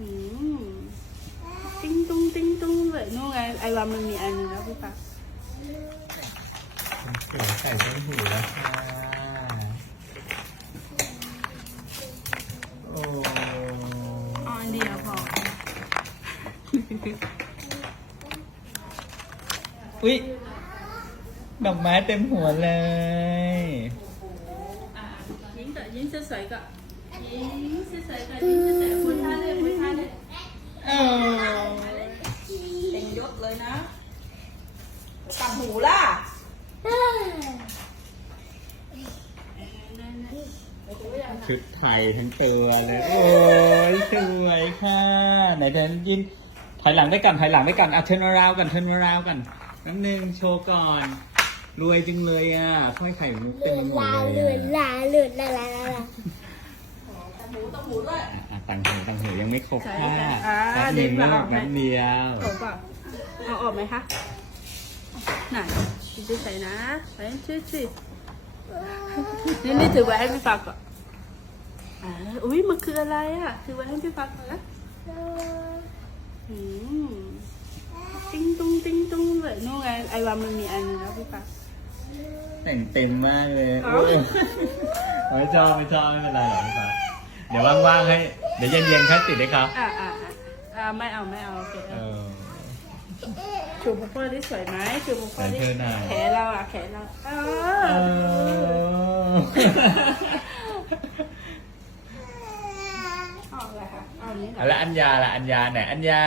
อืมติ้งตุ้งติ้งตุ้งเลยนู่นไงไอวามันมีอันหนึงแล้วพี่ปาเสือใส่ต้นหูแล้วค่ะโอ้เอาอันเดียวพออุ๊ยดอกไม้เต็มหัวเลยอะยิ้มก่อนยิ้มสวยๆก่อนยิ้มสวยๆก่อนยิ้มสวยๆพูดท่าเลยพูดท่าเลย โอ้ เต็มยศเลยนะตับหูล่ะ ชุดไทยทั้งตัวเลย โอ้ยสวยค่ะไหนเดินยิ้มถอยหลังได้กันถอยหลังได้กันอะเทิร์นราวกันเทิร์นราวกันน้ำหนึ่งโชว์ก่อน รวยจังเลยอะสร้อยไข่มุกเต็มไปหมดลาเลเลืยอนอะลาเลือนลาลาลาลาตับหูตับหูด้วยอะตังหูตังหูยังไม่ครบใช่ค่ะค่ะอ่าแป๊บหนึงเดี๋ลูยวกเอาไหมแป๊บเดียวออกเปล่าเอาออกไหมคะไหนจะใส่นะไปช่วยช่วยนี่นี่ถือไว้ให้พี่ฟังก่อน อ่าอุ้ยมันคืออะไรอะถือไว้ให้พี่ฟังก่อนนะอืมติ้งตุ้งติ้งตุ้งเลยนู่นไงไอวามันมีอันหนึงแล้วพี่ฟังแต่งเต็มมากเลยเอ้าโอ้ยไม่ชอบไม่ชอบไม่เป็นไรหรอกพี่ฟ้าเดี๋ยวว่างๆให้ เดี๋ยวเย็นๆค่อยติดให้เขาอ่าอ่าอ่าอ่าไม่เอาไม่เอาโอเคเออชูพ่อพ่อที่สวยไหมชูพ่อพ่อที่ไหนเธอหน่อยแขนเราอะแขนเราเอเอ อ อ เอาอะไรคะ เอาอันนี้เหรเอาอละอัญญาละอัญญาไหนอัญญา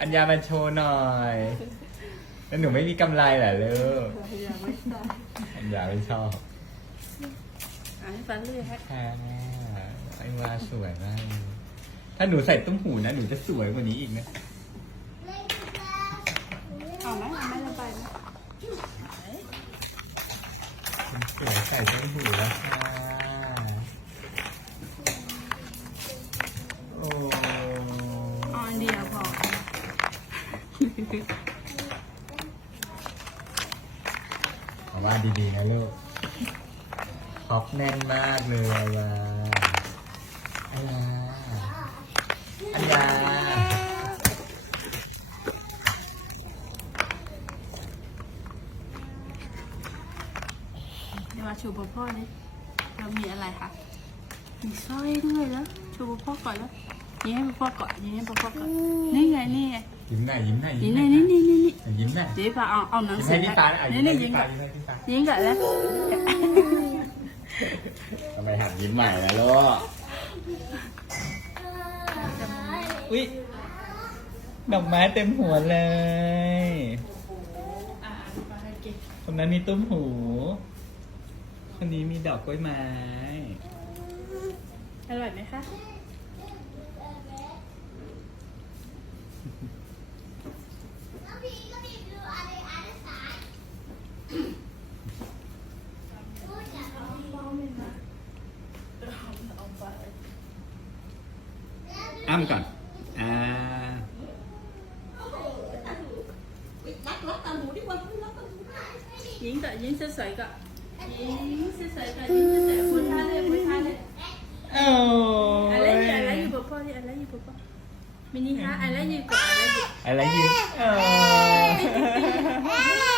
อัญญามาโชว์หน่อย แล้วหนูไม่มีกำไรเหรอลูกยังไม่ได้อัญญาไม่ชอบอะให้ฟันเลยให้ค่ะไอ้ว่าสวยมากเลยถ้าหนูใส่ตุ้มหูนะหนูจะสวยกว่านี้อีกนะเอาไหมเอาไหมเราไปไหมสวยใส่ต้นหูแล้วค่ะ เอาว่าดีๆนะลูกท็อปแน่นมากเลยว่ะอาอาเดี๋ยวมาชูพ่อพ่อนี่ยเรามีอะไรคะ มีสร้อยด้วยแล้ว ชูพ่อพ่อก่อนแล้ว ยิ้มให้พ่อพ่อก่อนยิ้มให้พ่อพ่อก่อนนี่ไงนี่ไงยิ้มหน่อยยิ้มหน่อยนี่ยิ้มหนี่น่อยนี่นี่นี่ยิ้มหน่อยเดี๋ยวป้าเอาเอาหนังยิ้มสืให้อพี่ฟ้าอะยิ้นี่มให้นี่ยิ้พี่มฟ้าก่อนยิ้มให้พี่ฟ้ายิ้มก่อนแล้วทำไมหัดยิ้มใหม่ล่ะลูกอุ้ยดอกไม้เต็มหัวเลยอ่ามาให้กินคนนั้นมีตุ้มหูคนนี้มีดอกกล้วยไม้ อร่อยไหมคะ อ้ำก่อน อ่ารักรักตับหูดีกว่ารักตับหูยิ้มก่อนยิ้มสวยๆก่อนยิ้มสวยๆก่อนยิ้มสวยๆพูดท่าเลยพูดท่าเลยโอ้อะไรอยู่อะไรอยู่พ่อพ่อที่อะไรอยู่พ่อพ่อมินิฮะอะไรอยู่ก่อนอะไรอยู่อะไรยิ้มโอ้อ่